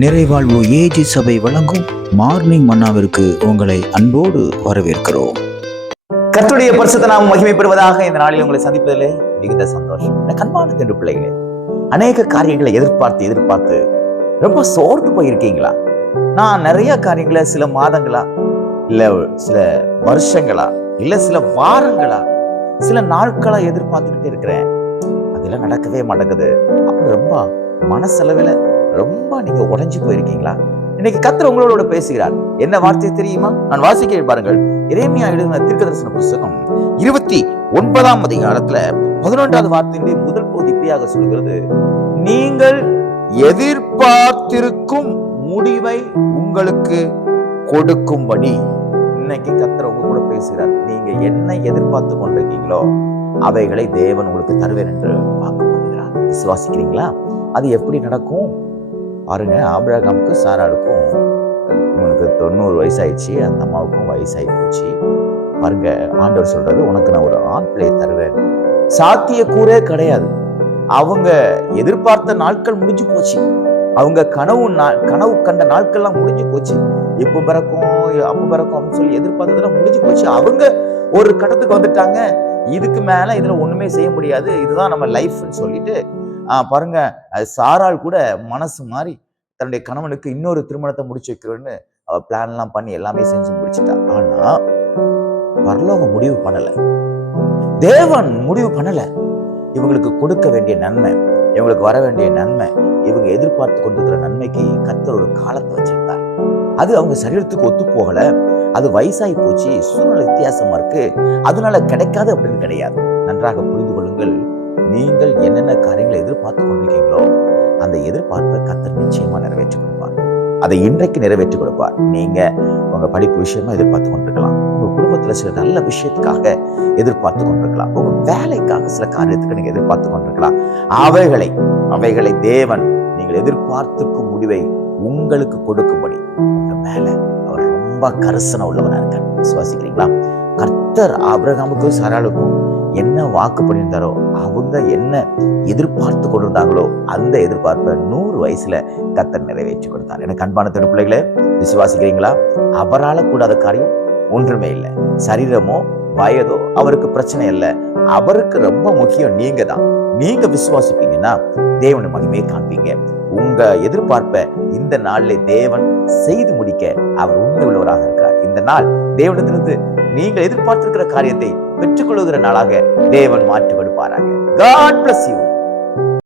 நிறைவாழ்வு AG சபை வழங்கும் morning மன்னாவிற்கு உங்களை அன்போடு வரவேற்கிறோம். கர்த்தருடைய பரிசுத்த நாமம் மகிமைப்படுவதாக. இந்த நாளில் உங்களை சந்திப்பதிலே மிகுந்த சந்தோஷம். கண்பான தென்று பிள்ளைகளே, அநேக காரியங்களை எதிர்பார்த்து ரொம்ப சோர்ந்து போயிருக்கீங்களா? நான் நிறைய காரியங்களை சில மாதங்களா, இல்ல சில வருஷங்களா, இல்ல சில வாரங்களா, சில நாட்களா எதிர்பார்த்துக்கிட்டே இருக்கிறேன், அதெல்லாம் நடக்கவே மாட்டேங்குது அப்படி ரொம்ப மனசளவில் ரொம்ப நீங்க உடைஞ்சு போயிருக்கீங்களா? இன்னைக்கு கர்த்தர் உங்களோட பேசுகிறார். என்ன வார்த்தை தெரியுமா? நான் வாசிக்க பாருங்கள். எரேமியா எழுதின தீர்க்கதரிசன புத்தகம் 29ஆம் அதிகாரத்துல 11வது வார்த்தையினுடைய முதல் பகுதி இப்படியாக சொல்கிறது: நீங்கள் எதிர்பார்த்திருக்கும் முடிவை உங்களுக்கு கொடுக்கும்படி. இன்னைக்கு கர்த்தர் உங்க கூட பேசுகிறார். நீங்க என்ன எதிர்பார்த்து கொண்டிருக்கீங்களோ அவைகளை தேவன் உங்களுக்கு தருவேன் என்று வாக்கு பண்ணுகிறார். விசுவாசிக்கிறீங்களா? அது எப்படி நடக்கும் பாருங்க. ஆபிரகாமுக்கு சாராளுக்கும் இவனுக்கு 90 வயசாயிடுச்சு, அந்த அம்மாவுக்கும் வயசாகி போச்சு. பாருங்க, ஆண்டவர் சொல்றாரு, உனக்கு நான் ஒரு ஆண் பிள்ளையை தருவேன். சாத்தியக்கூறே கிடையாது. அவங்க எதிர்பார்த்த நாட்கள் முடிஞ்சு போச்சு. அவங்க கனவு கண்ட நாட்கள்லாம் முடிஞ்சு போச்சு. இப்ப பிறக்கும் அப்ப பிறக்கும் அப்படின்னு சொல்லி எதிர்பார்த்ததெல்லாம் முடிஞ்சு போச்சு. அவங்க ஒரு கட்டத்துக்கு வந்துட்டாங்க. இதுக்கு மேல இதுல ஒண்ணுமே செய்ய முடியாது, இதுதான் நம்ம லைஃப்னு சொல்லிட்டு பாருங்க, சாராள் கூட மனசு மாறி தன்னுடைய கணவனுக்கு இன்னொரு திருமணத்தை முடிச்சு வைக்கிறோன்னு அவ பிளான் எல்லாம் பண்ணி எல்லாமே செஞ்சு முடிச்சுட்டா. ஆனா பரலோகம் முடிவு பண்ணல, தேவன் முடிவு பண்ணல. இவங்களுக்கு கொடுக்க வேண்டிய நன்மை, இவங்களுக்கு வர வேண்டிய நன்மை, இவங்க எதிர்பார்த்து கொண்டிருக்கிற நன்மைக்கு கர்த்தர் ஒரு காலத்தை வச்சிருந்தார். அது அவங்க சரீரத்துக்கு ஒத்து போகல, அது வயசாகி போச்சு, சூழ்நிலை வித்தியாசமா இருக்கு, அதனால கிடைக்காது அப்படின்னு கிடையாது. நன்றாக புரிந்து கொள்ளுங்கள். நீங்கள் என்னென்ன காரியங்களை எதிர்பார்த்து கொண்டிருக்கீங்களோ அந்த எதிர்பார்ப்பை கர்த்தர் நிச்சயமா நிறைவேற்றி கொடுப்பார். அதை இன்றைக்கு நிறைவேற்றி கொடுப்பார். நீங்க உங்க படிப்பு விஷயமா எதிர்பார்த்து கொண்டிருக்கலாம், உங்க குடும்பத்துல சில நல்ல விஷயத்துக்காக எதிர்பார்த்து கொண்டிருக்கலாம், உங்க வேலைக்காக சில காரியத்துக்கு நீங்க எதிர்பார்த்து கொண்டிருக்கலாம். அவைகளை தேவன் நீங்கள் எதிர்பார்த்திருக்கும் முடிவை உங்களுக்கு கொடுக்கும்படி உங்க மேல அவர் ரொம்ப கரிசனை உள்ளவனா இருக்கார். விசுவாசிக்கிறீங்களா? கர்த்தர் ஆபிரகாமுக்கும் சாராளுக்கும் என்ன வாக்கு பண்ணியிருந்தாரோ, அவங்க என்ன எதிர்பார்த்து கொண்டிருந்தாங்களோ அந்த எதிர்பார்ப்பை 100 வயசுல கர்த்தர் நிறைவேற்றி கொடுத்தார். எனக்கு அன்பான திரு பிள்ளைகளே, விசுவாசிக்கிறீங்களா? அவரால கூடாத காரியம் ஒன்றுமே இல்லை. சரீரமோ வயதோ அவருக்கு பிரச்சனை இல்லை. அவருக்கு ரொம்ப முக்கியம் நீங்க தான். நீங்க விசுவாசிப்பீங்கன்னா தேவனை மகிமையை காண்பீங்க. உங்க எதிர்பார்ப்பை இந்த நாள்ல தேவன் செய்து முடிக்க அவர் உண்மை உள்ளவராக இருக்கிறார். இந்த நாள் தேவனிடத்திலிருந்து நீங்கள் எதிர்பார்த்திருக்கிற காரியத்தை பெற்றுக்கொள்ளுகிற நாளாக தேவன் மாற்றி கொடுப்பாராக. God bless you.